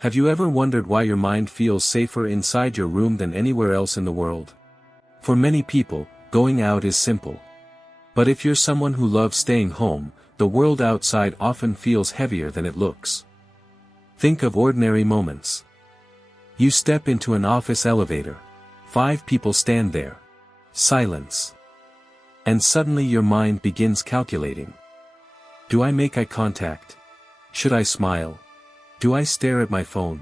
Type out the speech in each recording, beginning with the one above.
Have you ever wondered why your mind feels safer inside your room than anywhere else in the world? For many people, going out is simple. But if you're someone who loves staying home, the world outside often feels heavier than it looks. Think of ordinary moments. You step into an office elevator. 5 people stand there. Silence. And suddenly your mind begins calculating. Do I make eye contact? Should I smile? Do I stare at my phone?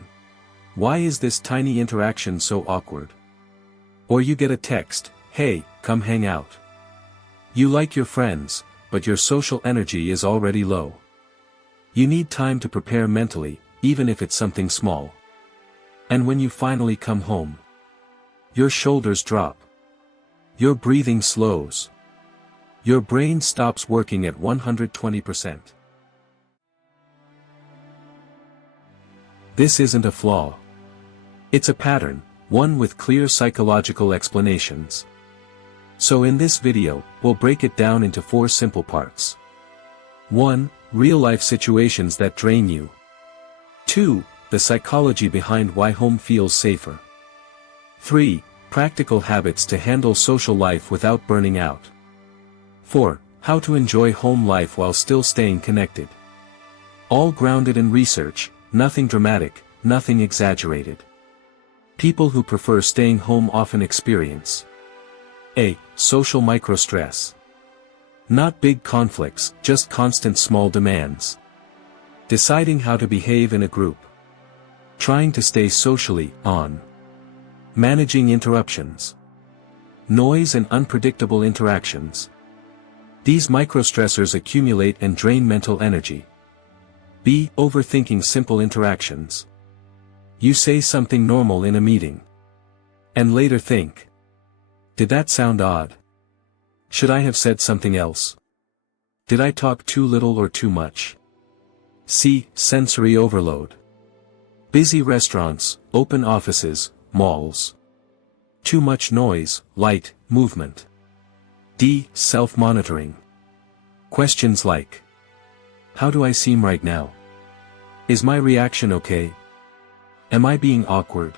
Why is this tiny interaction so awkward? Or you get a text, "Hey, come hang out." You like your friends, but your social energy is already low. You need time to prepare mentally, even if it's something small. And when you finally come home, your shoulders drop. Your breathing slows. Your brain stops working at 120%. This isn't a flaw. It's a pattern, one with clear psychological explanations. So in this video, we'll break it down into 4 simple parts. 1. Real-life situations that drain you. 2. The psychology behind why home feels safer. 3. Practical habits to handle social life without burning out. 4. How to enjoy home life while still staying connected. All grounded in research, nothing dramatic, nothing exaggerated. People who prefer staying home often experience A. Social microstress. Not big conflicts, just constant small demands. Deciding how to behave in a group. Trying to stay socially on. Managing interruptions. Noise and unpredictable interactions. These microstressors accumulate and drain mental energy. B. Overthinking simple interactions. You say something normal in a meeting. And later think, did that sound odd? Should I have said something else? Did I talk too little or too much? C. Sensory overload. Busy restaurants, open offices, malls. Too much noise, light, movement. D. Self-monitoring. Questions like, how do I seem right now? Is my reaction okay? Am I being awkward?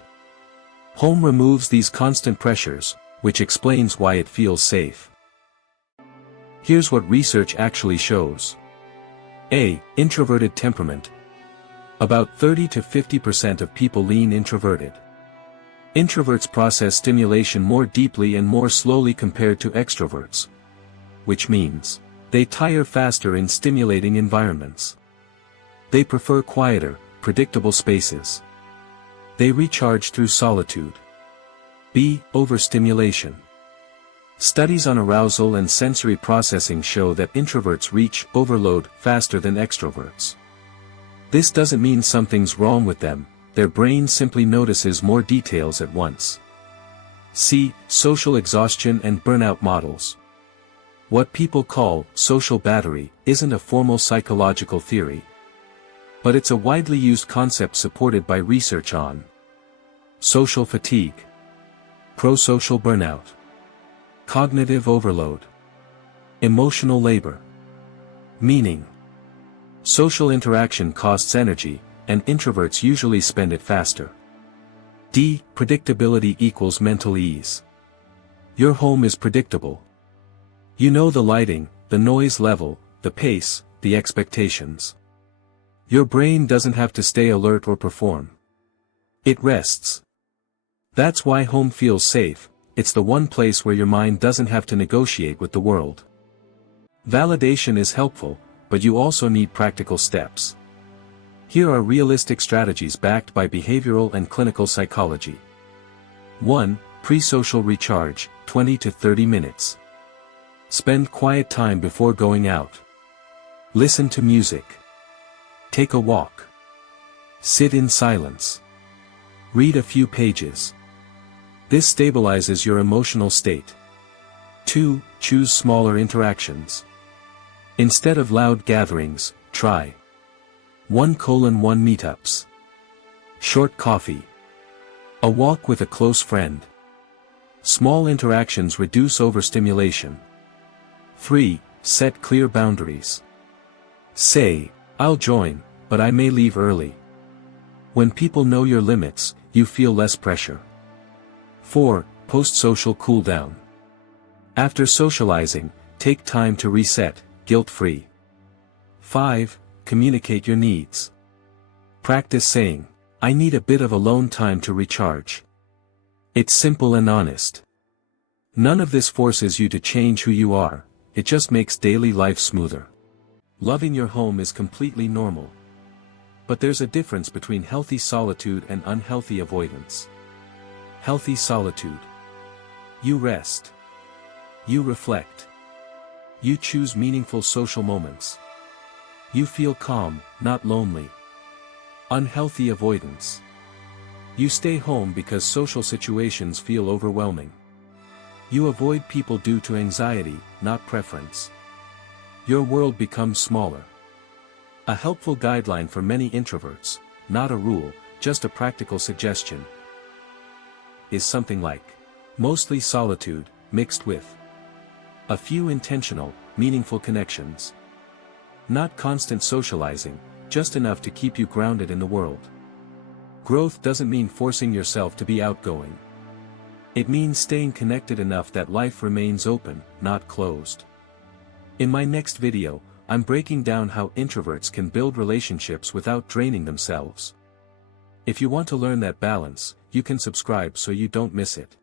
Home removes these constant pressures, which explains why it feels safe. Here's what research actually shows. A. Introverted temperament. About 30 to 50% of people lean introverted. Introverts process stimulation more deeply and more slowly compared to extroverts. Which means, they tire faster in stimulating environments. They prefer quieter, predictable spaces. They recharge through solitude. B. Overstimulation. Studies on arousal and sensory processing show that introverts reach overload faster than extroverts. This doesn't mean something's wrong with them, their brain simply notices more details at once. C. Social exhaustion and burnout models. What people call social battery isn't a formal psychological theory. But it's a widely used concept supported by research on social fatigue, prosocial burnout, cognitive overload, emotional labor. Meaning, social interaction costs energy, and introverts usually spend it faster. D. Predictability equals mental ease. Your home is predictable. You know the lighting, the noise level, the pace, the expectations. Your brain doesn't have to stay alert or perform. It rests. That's why home feels safe, it's the one place where your mind doesn't have to negotiate with the world. Validation is helpful, but you also need practical steps. Here are realistic strategies backed by behavioral and clinical psychology. 1. Pre-social recharge, 20 to 30 minutes. Spend quiet time before going out. Listen to music. Take a walk. Sit in silence. Read a few pages. This stabilizes your emotional state. 2. Choose smaller interactions. Instead of loud gatherings, try 1:1 meetups. Short coffee. A walk with a close friend. Small interactions reduce overstimulation. 3. Set clear boundaries. Say, I'll join, but I may leave early. When people know your limits, you feel less pressure. 4. Post-social cooldown. After socializing, take time to reset, guilt-free. 5. Communicate your needs. Practice saying, "I need a bit of alone time to recharge." It's simple and honest. None of this forces you to change who you are, it just makes daily life smoother. Loving your home is completely normal. But there's a difference between healthy solitude and unhealthy avoidance. Healthy solitude. You rest. You reflect. You choose meaningful social moments. You feel calm, not lonely. Unhealthy avoidance. You stay home because social situations feel overwhelming. You avoid people due to anxiety, not preference. Your world becomes smaller. A helpful guideline for many introverts, not a rule, just a practical suggestion, is something like mostly solitude, mixed with a few intentional, meaningful connections. Not constant socializing, just enough to keep you grounded in the world. Growth doesn't mean forcing yourself to be outgoing. It means staying connected enough that life remains open, not closed. In my next video, I'm breaking down how introverts can build relationships without draining themselves. If you want to learn that balance, you can subscribe so you don't miss it.